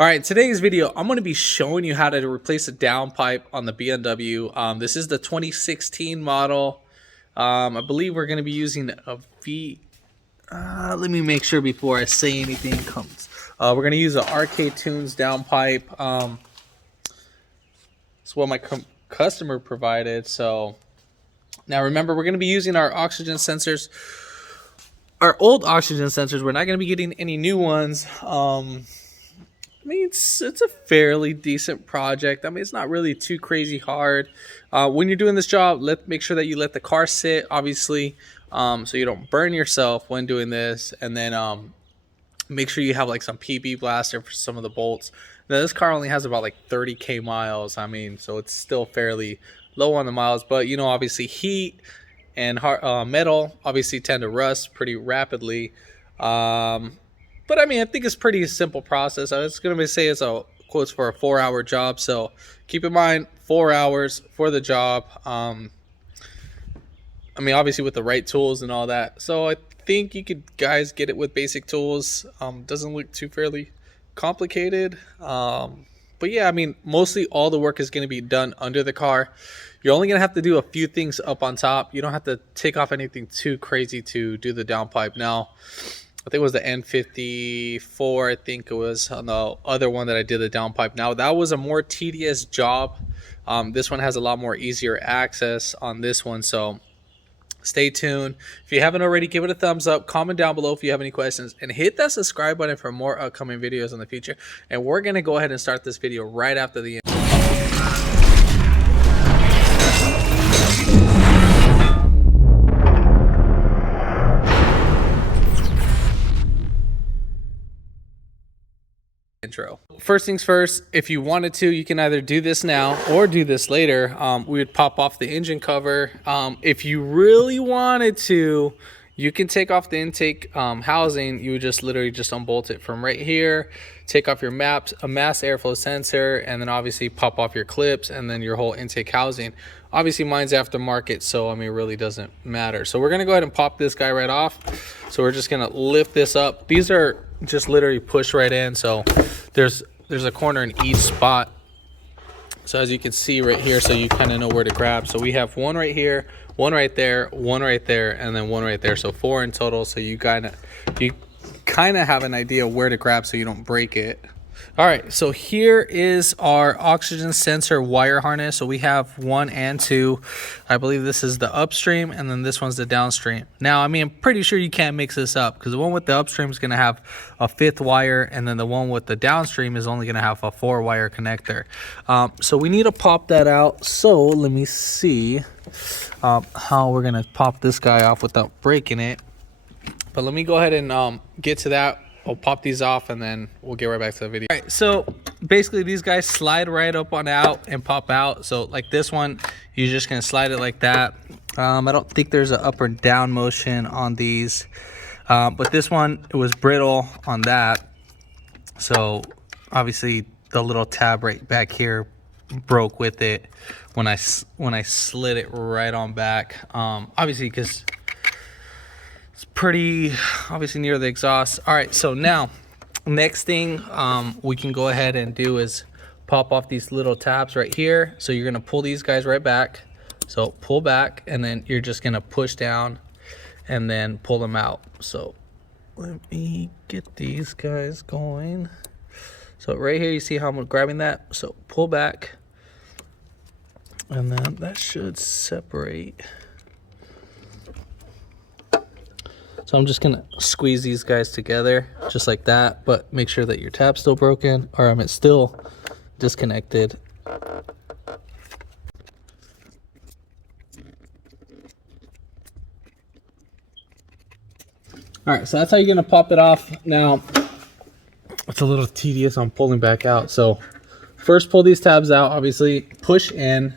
All right, today's video, I'm going to be showing you how to replace a downpipe on the BMW. This is the 2016 model. I believe we're going to be using a V. Let me make sure before I say anything comes. We're going to use an RK Tunes downpipe. It's what my customer provided. So now remember, we're going to be using our oxygen sensors. Our old oxygen sensors, we're not going to be getting any new ones. I mean, it's a fairly decent project. I mean, it's not really too crazy hard. When you're doing this job, make sure that you let the car sit, obviously, so you don't burn yourself when doing this. And then make sure you have like some PB blaster for some of the bolts. Now, this car only has about like 30K miles. I mean, so it's still fairly low on the miles. But, you know, obviously heat and metal obviously tend to rust pretty rapidly. But I mean, I think it's pretty simple process. I was going to say it's a quotes for a 4-hour job. So keep in mind 4 hours for the job. I mean, obviously with the right tools and all that. So I think you could guys get it with basic tools. Doesn't look too fairly complicated. But yeah, I mean, mostly all the work is going to be done under the car. You're only going to have to do a few things up on top. You don't have to take off anything too crazy to do the downpipe. Now, I think it was the N54. I think it was on the other one that I did the downpipe. Now, that was a more tedious job. This one has a lot more easier access on this one. So stay tuned. If you haven't already, give it a thumbs up. Comment down below if you have any questions. And hit that subscribe button for more upcoming videos in the future. And we're going to go ahead and start this video right after the intro. First things first, if you wanted to, you can either do this now or do this later. We would pop off the engine cover. If you really wanted to, you can take off the intake housing. You would just literally just unbolt it from right here, take off your mass airflow sensor, and then obviously pop off your clips and then your whole intake housing. Obviously mine's aftermarket, so I mean, it really doesn't matter. So we're gonna go ahead and pop this guy right off. So we're just gonna lift this up. These are just literally push right in. So there's a corner in each spot. So as you can see right here, so you kind of know where to grab. So we have one right here, one right there, one right there, and then one right there. So 4 in total. So you kind of have an idea where to grab so you don't break it. All right, so here is our oxygen sensor wire harness. So we have 1 and 2. I believe this is the upstream, and then this one's the downstream. Now, I mean, I'm pretty sure you can't mix this up because the one with the upstream is going to have a 5th wire, and then the one with the downstream is only going to have a 4-wire connector. So we need to pop that out. So let me see how we're going to pop this guy off without breaking it. But let me go ahead and get to that. I'll pop these off and then we'll get right back to the video. All right, so basically these guys slide right up on out and pop out. So like this one, you're just gonna slide it like that. I don't think there's an up or down motion on these, but this one, it was brittle on that. So obviously the little tab right back here broke with it when I slid it right on back. Obviously because it's pretty obviously near the exhaust. All right, so now next thing we can go ahead and do is pop off these little tabs right here. So you're gonna pull these guys right back. So pull back, and then you're just gonna push down and then pull them out. So let me get these guys going. So right here, you see how I'm grabbing that? So pull back, and then that should separate. So I'm just gonna squeeze these guys together just like that, but make sure that your tab's still broken, or it's still disconnected. All right, so that's how you're gonna pop it off. Now, it's a little tedious on pulling back out. So first pull these tabs out, obviously, push in,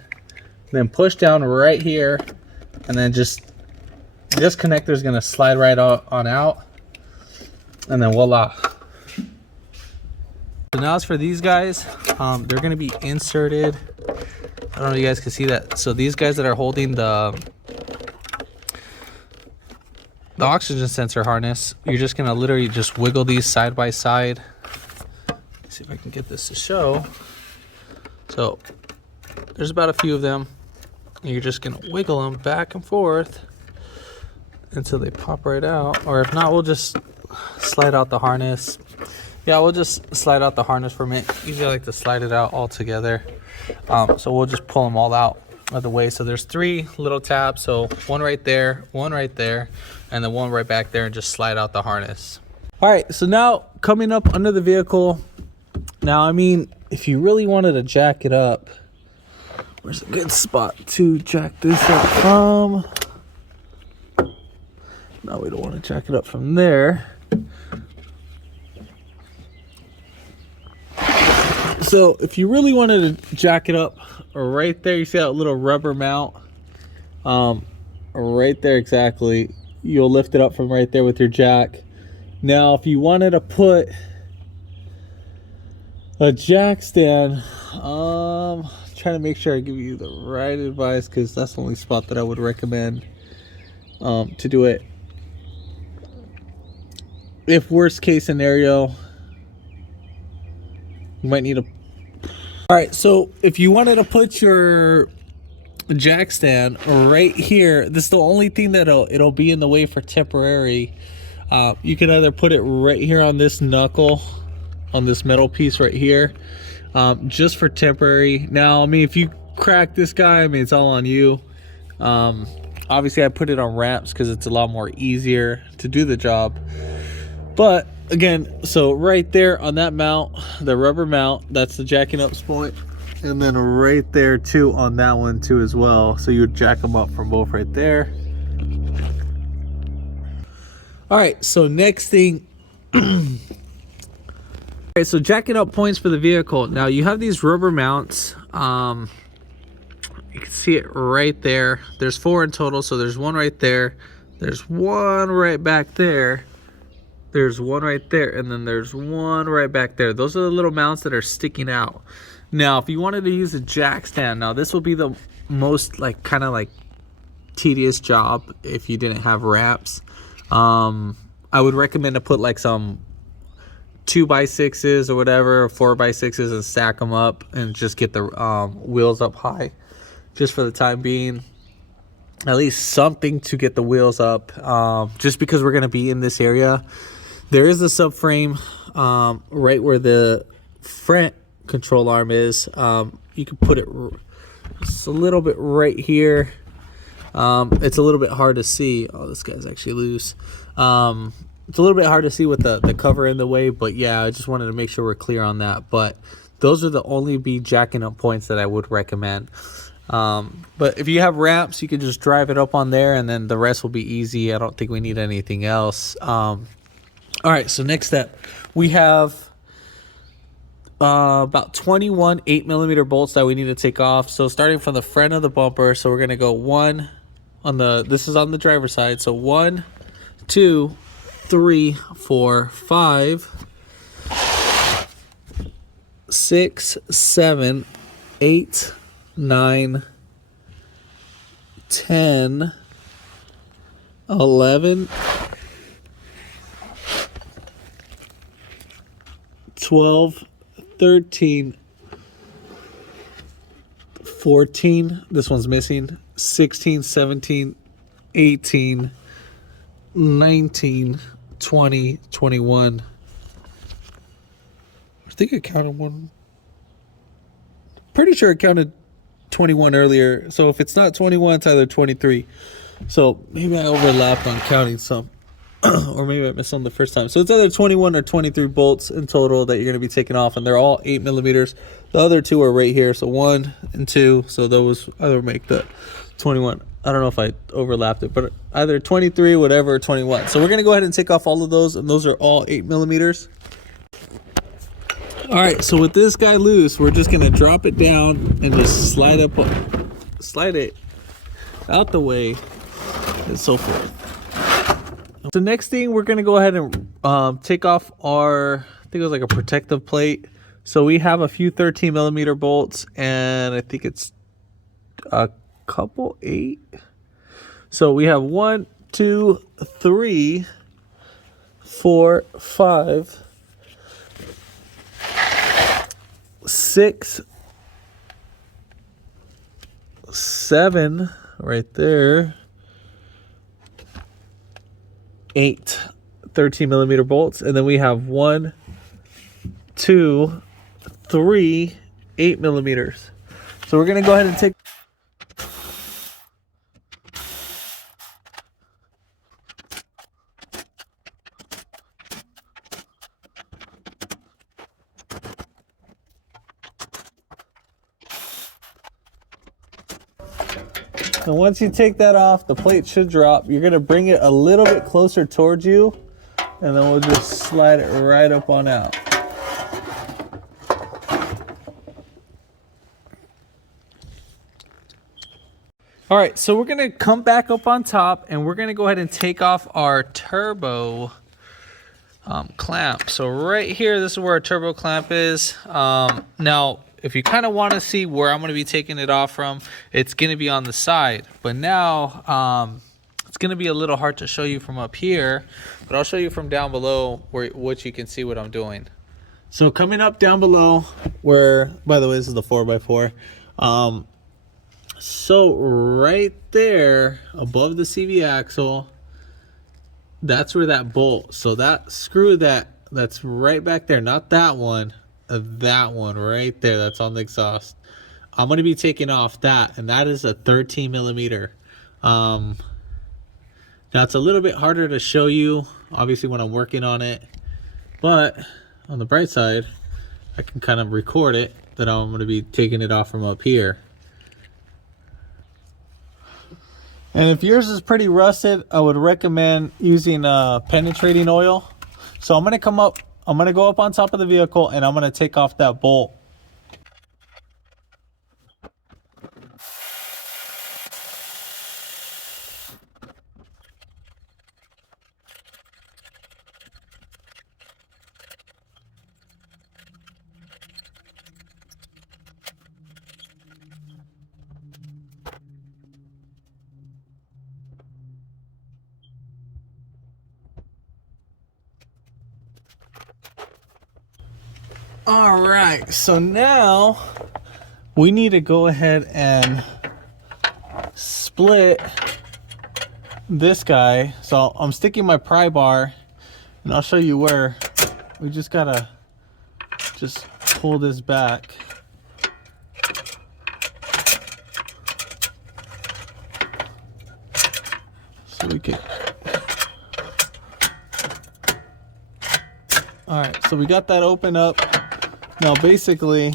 then push down right here, and then just this connector is going to slide right on out, and then voila. So now as for these guys, they're going to be inserted. I don't know if you guys can see that. So these guys that are holding the oxygen sensor harness, you're just going to literally just wiggle these side by side. see if I can get this to show. So there's about a few of them. You're just gonna wiggle them back and forth until they pop right out. Or if not, we'll just slide out the harness. Yeah, we'll just slide out the harness for a minute. Usually I like to slide it out all together. So we'll just pull them all out of the way. So there's 3 little tabs. So one right there, and then one right back there, and just slide out the harness. All right, so now coming up under the vehicle. Now, I mean, if you really wanted to jack it up, where's a good spot to jack this up from? No, we don't want to jack it up from there. So if you really wanted to jack it up right there, you see that little rubber mount? Right there exactly. You'll lift it up from right there with your jack. Now, if you wanted to put a jack stand, trying to make sure I give you the right advice, because that's the only spot that I would recommend to do it. If worst case scenario, you might need a... All right, so if you wanted to put your jack stand right here, this is the only thing that it'll be in the way for temporary. You can either put it right here on this knuckle, on this metal piece right here, just for temporary. Now, I mean, if you crack this guy, I mean, it's all on you. Obviously I put it on ramps because it's a lot more easier to do the job. But again, so right there on that mount, the rubber mount, that's the jacking up point. And then right there too on that one too as well. So you would jack them up from both right there. All right, so next thing. All right, so jacking up points for the vehicle. Now you have these rubber mounts. You can see it right there. There's 4 in total, so there's one right there. There's one right back there. There's one right there, and then there's one right back there. Those are the little mounts that are sticking out. Now, if you wanted to use a jack stand, now this will be the most like kind of like tedious job if you didn't have wraps. I would recommend to put like some 2x6s or whatever, 4x6s, and stack them up and just get the wheels up high, just for the time being. At least something to get the wheels up, just because we're going to be in this area. There is a subframe right where the front control arm is. You can put it just a little bit right here. It's a little bit hard to see. Oh, this guy's actually loose. It's a little bit hard to see with the cover in the way, but yeah, I just wanted to make sure we're clear on that. But those are the only jacking up points that I would recommend. But if you have ramps, you can just drive it up on there, and then the rest will be easy. I don't think we need anything else. All right, so next step, we have about 21 8mm bolts that we need to take off. So starting from the front of the bumper, so we're gonna go 1 on the, this is on the driver's side, so 1, 2, 3, 4, 5, 6, 7, 8, 9, 10, 11, 12, 13, 14, this one's missing, 16, 17, 18, 19, 20, 21. I think I counted one. Pretty sure I counted 21 earlier. So if it's not 21, it's either 23. So maybe I overlapped on counting some. Or maybe I missed some the first time. So it's either 21 or 23 bolts in total that you're going to be taking off, and they're all 8mm. The other 2 are right here, so 1 and 2. So those either make the 21. I don't know if I overlapped it, but either 23, whatever, or 21. So we're going to go ahead and take off all of those, and those are all 8mm. All right, so with this guy loose, we're just going to drop it down and just slide it out the way, and so forth. So next thing, we're going to go ahead and take off our, I think it was like a protective plate. So we have a few 13mm bolts, and I think it's a couple 8. So we have 1, 2, 3, 4, 5, 6, 7 right there, 8 13 millimeter bolts, and then we have 1, 2, 3 8 millimeters. So we're gonna go ahead and take. And once you take that off, the plate should drop. You're gonna bring it a little bit closer towards you, and then we'll just slide it right up on out. All right, so we're gonna come back up on top, and we're gonna go ahead and take off our turbo clamp. So right here, this is where our turbo clamp is. Now, if you kind of want to see where I'm going to be taking it off from, it's going to be on the side. But now it's going to be a little hard to show you from up here, but I'll show you from down below which you can see what I'm doing. So coming up down below, where, by the way, this is the 4x4. So right there above the CV axle, that's where that bolt, so that screw that's right back there, not that one, that one right there, that's on the exhaust. I'm going to be taking off that, and that is a 13 millimeter. Now it's a little bit harder to show you, obviously, when I'm working on it, but on the bright side, I can kind of record it that I'm going to be taking it off from up here. And if yours is pretty rusted, I would recommend using penetrating oil. So I'm gonna go up on top of the vehicle, and I'm gonna take off that bolt. All right, so now we need to go ahead and split this guy. So I'm sticking my pry bar, and I'll show you where. We just gotta just pull this back. So we can. All right, so we got that open up. Now basically,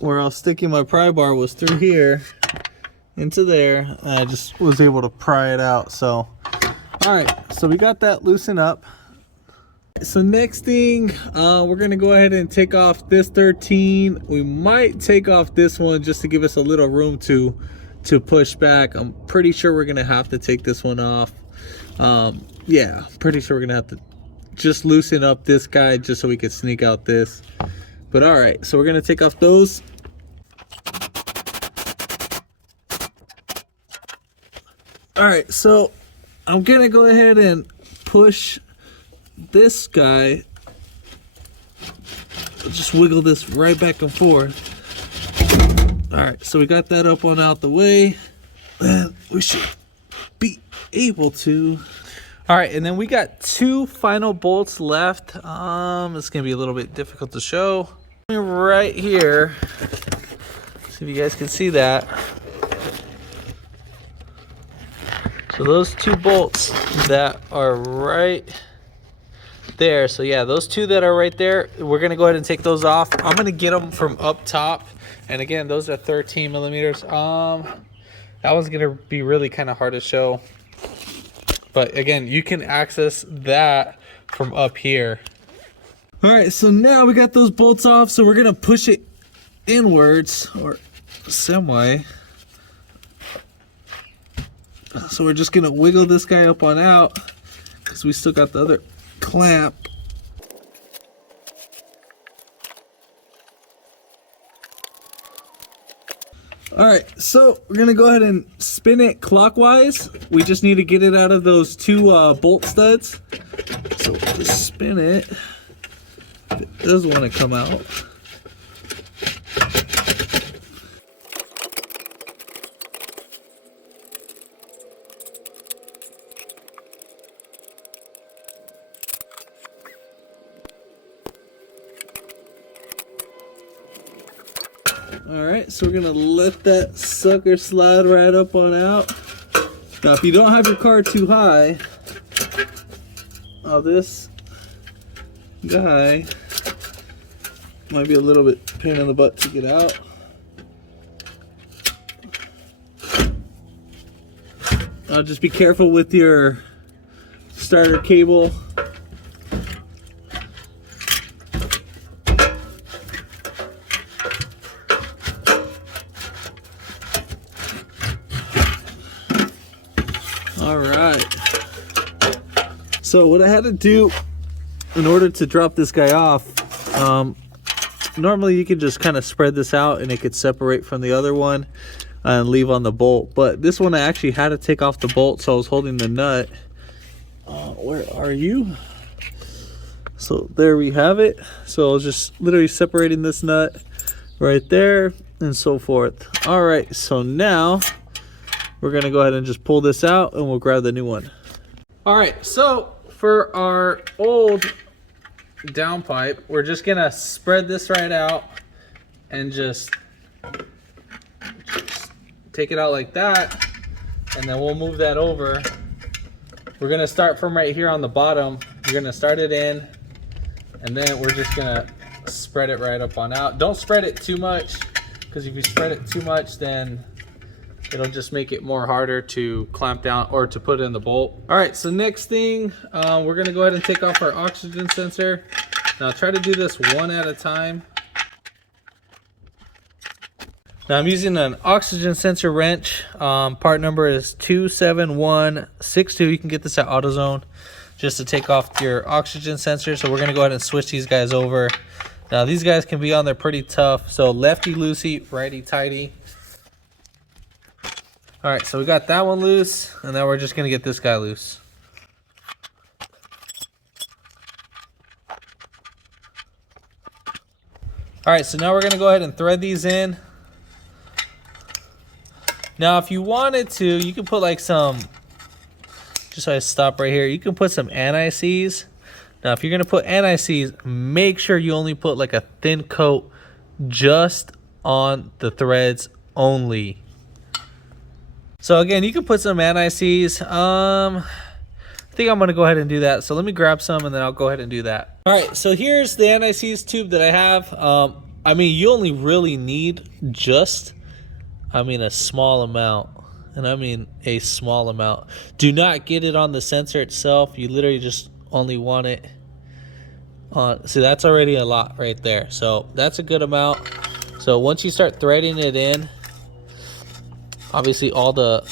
where I was sticking my pry bar was through here into there, and I just was able to pry it out. So, all right, so we got that loosened up. So next thing, we're gonna go ahead and take off this 13. We might take off this one just to give us a little room to push back. I'm pretty sure we're gonna have to take this one off. Yeah, pretty sure we're gonna have to just loosen up this guy just so we can sneak out this. But all right, so we're gonna take off those. All right, so I'm gonna go ahead and push this guy. I'll just wiggle this right back and forth. All right, so we got that up on out the way, and we should be able to. All right, and then we got 2 final bolts left. It's gonna be a little bit difficult to show. Right here, see if you guys can see that. So those 2 bolts that are right there. So yeah, those 2 that are right there, we're gonna go ahead and take those off. I'm gonna get them from up top. And again, those are 13 millimeters. That one's gonna be really kind of hard to show. But again, you can access that from up here. All right, so now we got those bolts off. So we're gonna push it inwards, or semi. So we're just gonna wiggle this guy up on out, because we still got the other clamp. All right, so we're gonna go ahead and spin it clockwise. We just need to get it out of those 2 bolt studs. So we'll just spin it. It doesn't want to come out. Alright, so we're gonna let that sucker slide right up on out. Now if you don't have your car too high, this guy might be a little bit pain in the butt to get out. Just be careful with your starter cable. Alright, so what I had to do in order to drop this guy off, normally you could just kind of spread this out and it could separate from the other one and leave on the bolt, but this one I actually had to take off the bolt, so I was holding the nut. Where are you? So there we have it. So I was just literally separating this nut right there and so forth. Alright, so now we're gonna go ahead and just pull this out and we'll grab the new one. Alright, so for our old downpipe, we're just gonna spread this right out and just take it out like that, and then we'll move that over. We're gonna start from right here on the bottom. You're gonna start it in, and then we're just gonna spread it right up on out. Don't spread it too much, because if you spread it too much, then it'll just make it more harder to clamp down or to put in the bolt. All right, so next thing, we're gonna go ahead and take off our oxygen sensor. Now try to do this one at a time. Now I'm using an oxygen sensor wrench. Part number is 27162. You can get this at AutoZone, just to take off your oxygen sensor. So we're gonna go ahead and switch these guys over. Now these guys can be on there pretty tough. So lefty loosey, righty tighty. All right, so we got that one loose, and now we're just gonna get this guy loose. All right, so now we're gonna go ahead and thread these in. Now, if you wanted to, you can put like some, just so I stop right here, you can put some anti-seize. Now, if you're gonna put anti-seize, make sure you only put like a thin coat just on the threads only. So again, you can put some anti-seize. I think I'm gonna go ahead and do that. So let me grab some and then I'll go ahead and do that. All right, so here's the anti-seize tube that I have. I mean, you only really need just, a small amount. And I mean a small amount. Do not get it on the sensor itself. You literally just only want it on, see, that's already a lot right there. So that's a good amount. So once you start threading it in, obviously all the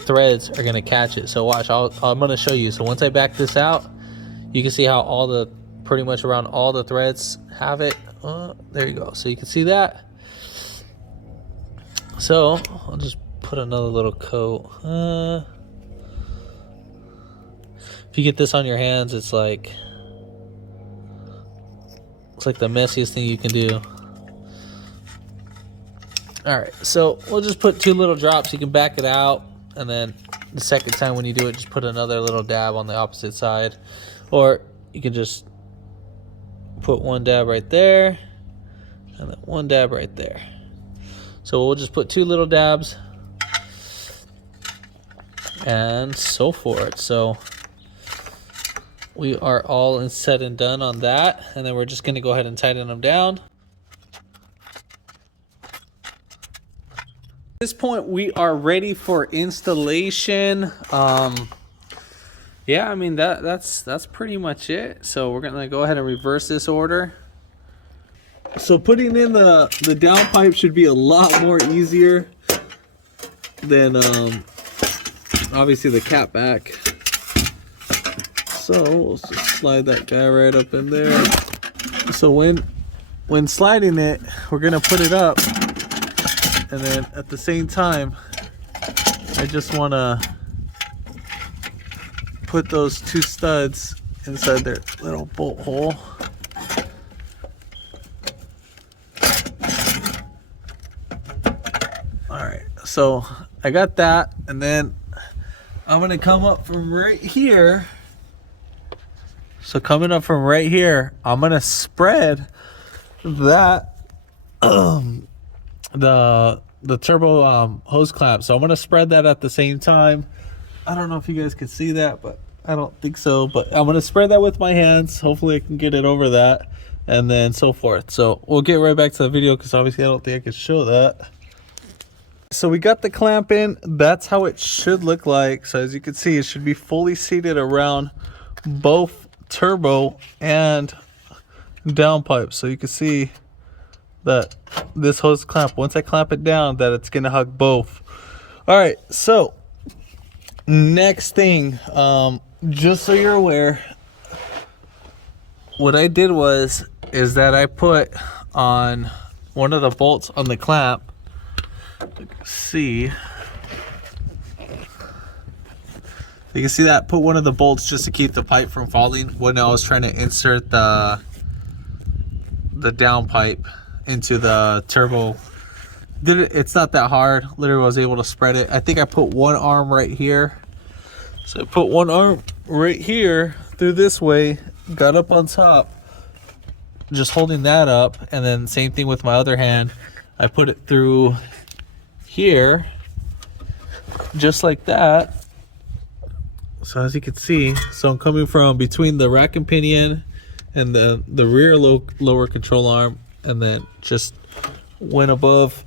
threads are gonna catch it. So watch, I'm gonna show you. So once I back this out, you can see how pretty much around all the threads have it. There you go. So you can see that. So I'll just put another little coat. If you get this on your hands, it's like the messiest thing you can do. All right, so we'll just put 2 little drops. You can back it out, and then the second time when you do it, just put another little dab on the opposite side. Or you can just put 1 dab right there, and then 1 dab right there. So we'll just put 2 little dabs, and so forth. So we are all said and done on that, and then we're just gonna go ahead and tighten them down. At this point, we are ready for installation. Yeah, I mean that's pretty much it. So we're gonna go ahead and reverse this order. So putting in the downpipe should be a lot more easier than obviously the cap back. So we'll just slide that guy right up in there. So when sliding it, we're gonna put it up. And then at the same time, I just want to put those 2 studs inside their little bolt hole. So I got that, and then I'm gonna come up from right here. So coming up from right here, I'm gonna spread that the turbo hose clamp. So I'm gonna spread that at the same time. I don't know if you guys can see that, but I don't think so. But I'm gonna spread that with my hands. Hopefully I can get it over that, and then so forth. So we'll get right back to the video because obviously I don't think I can show that. So we got the clamp in. That's how it should look like. So as you can see, it should be fully seated around both turbo and downpipe. So you can see that this hose clamp, once I clamp it down, that it's gonna hug both. All right, so next thing, just so you're aware, what I did is that I put on one of the bolts on the clamp. You can see that, put one of the bolts just to keep the pipe from falling when I was trying to insert the downpipe into the turbo. It's not that hard. Literally was able to spread it. I think I put one arm right here. So I put one arm right here through this way, got up on top, just holding that up, and then same thing with my other hand. I put it through here, just like that. So as you can see, so I'm coming from between the rack and pinion and the rear lower control arm, and then just went above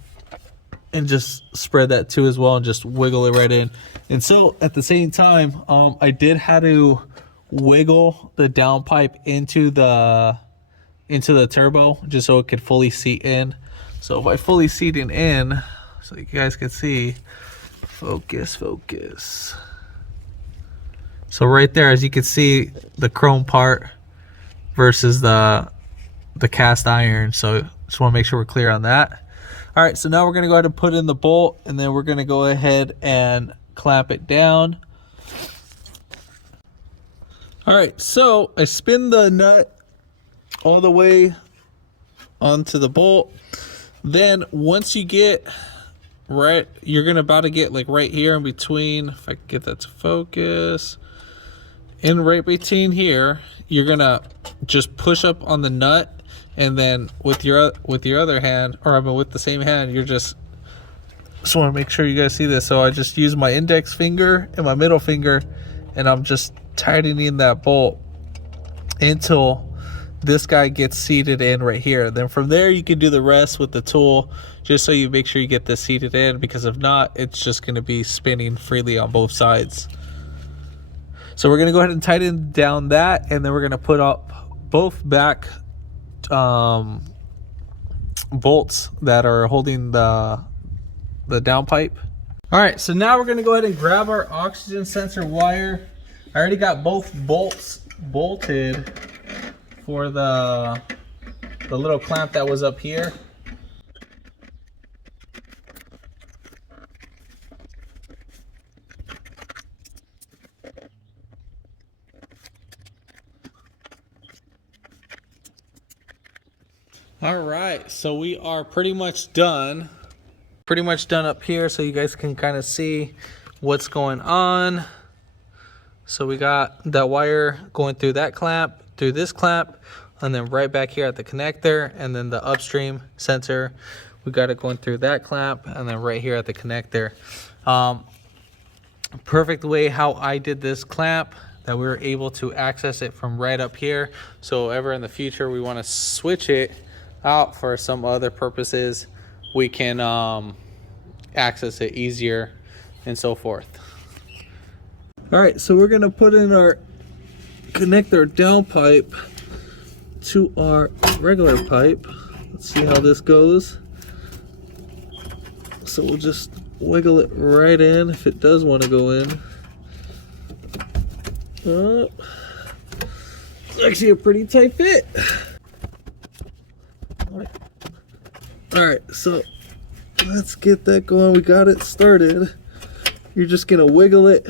and just spread that too as well, and just wiggle it right in. And so at the same time, I did have to wiggle the downpipe into the turbo just so it could fully seat in. So if I fully seat it in, so you guys can see, focus. So right there, as you can see, the chrome part versus the cast iron. So just want to make sure we're clear on that. All right, so now we're gonna go ahead and put in the bolt, and then we're gonna go ahead and clamp it down. All right, so I spin the nut all the way onto the bolt. Then once you get right, you're about to get like right here in between, if I can get that to focus, in right between here, you're gonna just push up on the nut, and then with your other hand, or I mean with the same hand, you're just want to make sure you guys see this. So I just use my index finger and my middle finger, and I'm just tightening that bolt until this guy gets seated in right here. Then from there you can do the rest with the tool, just so you make sure you get this seated in, because if not, it's just going to be spinning freely on both sides. So we're going to go ahead and tighten down that, and then we're going to put up both back bolts that are holding the downpipe. All right, so now we're going to go ahead and grab our oxygen sensor wire. I already got both bolts bolted for the little clamp that was up here. All right, so we are pretty much done up here, so you guys can kind of see what's going on. So we got that wire going through that clamp, through this clamp, and then right back here at the connector, and then the upstream sensor, we got it going through that clamp, and then right here at the connector. Perfect way how I did this clamp, that we were able to access it from right up here. So ever in the future we want to switch it out for some other purposes, we can access it easier and so forth. All right, so we're gonna connect our downpipe to our regular pipe. Let's see how this goes. So we'll just wiggle it right in if it does want to go in. It's actually a pretty tight fit. All right, so let's get that going. We got it started. You're just gonna wiggle it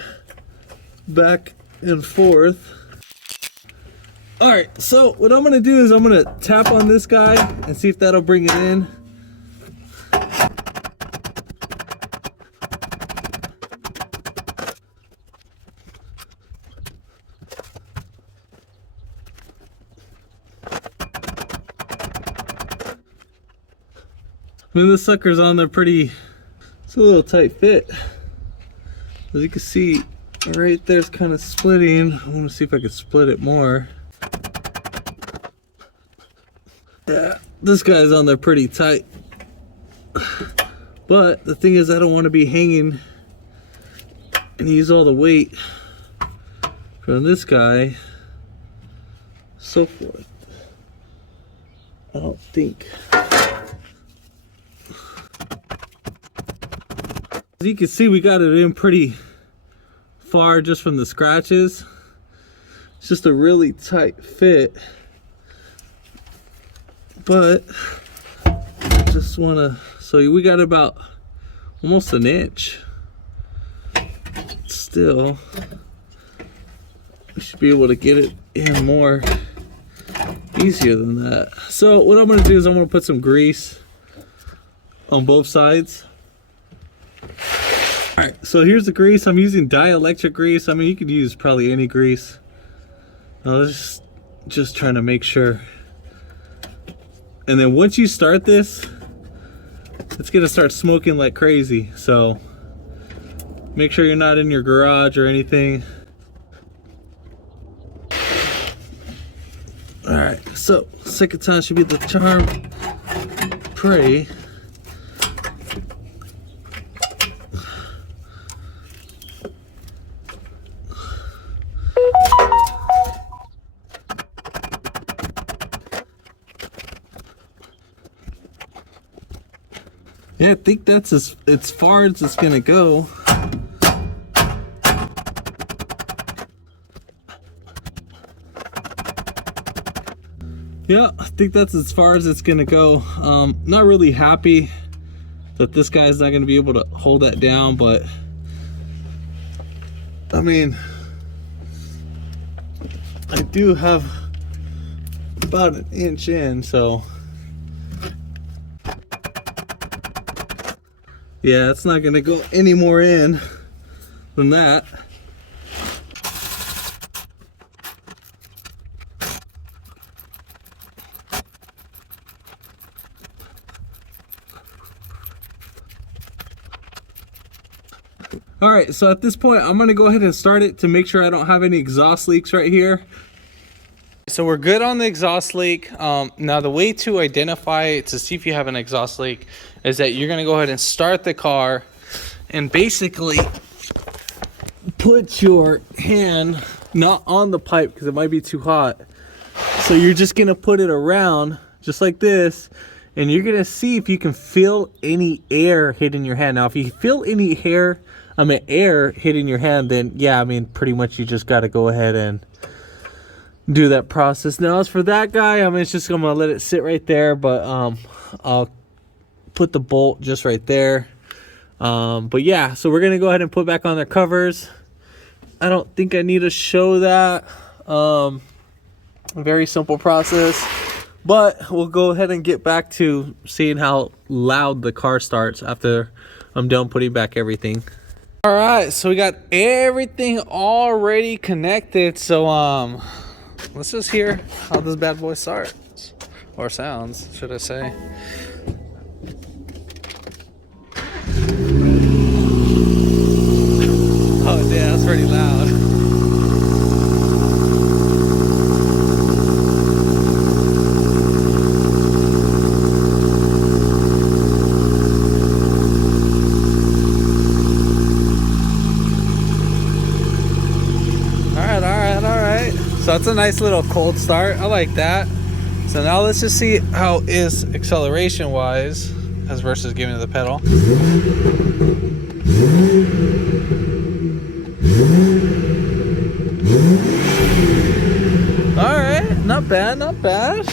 back and forth. All right, so what I'm gonna do is I'm gonna tap on this guy and see if that'll bring it in. I mean, this sucker's on there pretty, it's a little tight fit. As you can see, right there's kind of splitting. I want to see if I can split it more. Yeah, this guy's on there pretty tight. But the thing is, I don't want to be hanging and use all the weight from this guy, so forth. I don't think. As you can see, we got it in pretty far just from the scratches. It's just a really tight fit, but just want to, so we got about almost an inch. Still, we should be able to get it in more easier than that. So what I'm going to do is I'm going to put some grease on both sides. All right, so here's the grease. I'm using dielectric grease. I mean, you could use probably any grease. I was just trying to make sure. And then once you start this, it's gonna start smoking like crazy. So make sure you're not in your garage or anything. All right, so second time should be the charm. Pray. Yeah, I think that's as far as it's gonna go. Yeah, I think that's as far as it's gonna go. Not really happy that this guy's not gonna be able to hold that down, but I mean, I do have about an inch in, so yeah, it's not gonna go any more in than that. All right, so at this point, I'm gonna go ahead and start it to make sure I don't have any exhaust leaks right here. So we're good on the exhaust leak. Now the way to identify to see if you have an exhaust leak is that you're gonna go ahead and start the car and basically put your hand not on the pipe because it might be too hot. So you're just gonna put it around just like this, and you're gonna see if you can feel any air hitting your hand. Now if you feel any air hitting your hand, then yeah, I mean, pretty much you just gotta go ahead and do that process. Now as for that guy, I mean, it's just, I'm gonna let it sit right there, but I'll put the bolt just right there. But yeah, so we're gonna go ahead and put back on their covers. I don't think I need to show that. Very simple process, but we'll go ahead and get back to seeing how loud the car starts after I'm done putting back everything. All right, so we got everything already connected, so let's just hear how this bad boy starts, or sounds, should I say. Oh yeah, that's pretty loud. So that's a nice little cold start. I like that. So now let's just see how it is acceleration wise as versus giving it the pedal. All right, not bad, not bad.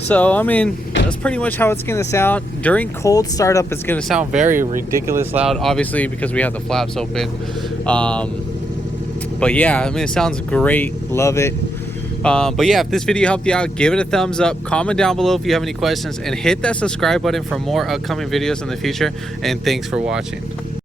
So I mean, that's pretty much how it's gonna sound. During cold startup, it's gonna sound very ridiculous loud, obviously because we have the flaps open. But yeah, I mean, it sounds great. Love it. But yeah, if this video helped you out, give it a thumbs up. Comment down below if you have any questions, and hit that subscribe button for more upcoming videos in the future. And thanks for watching.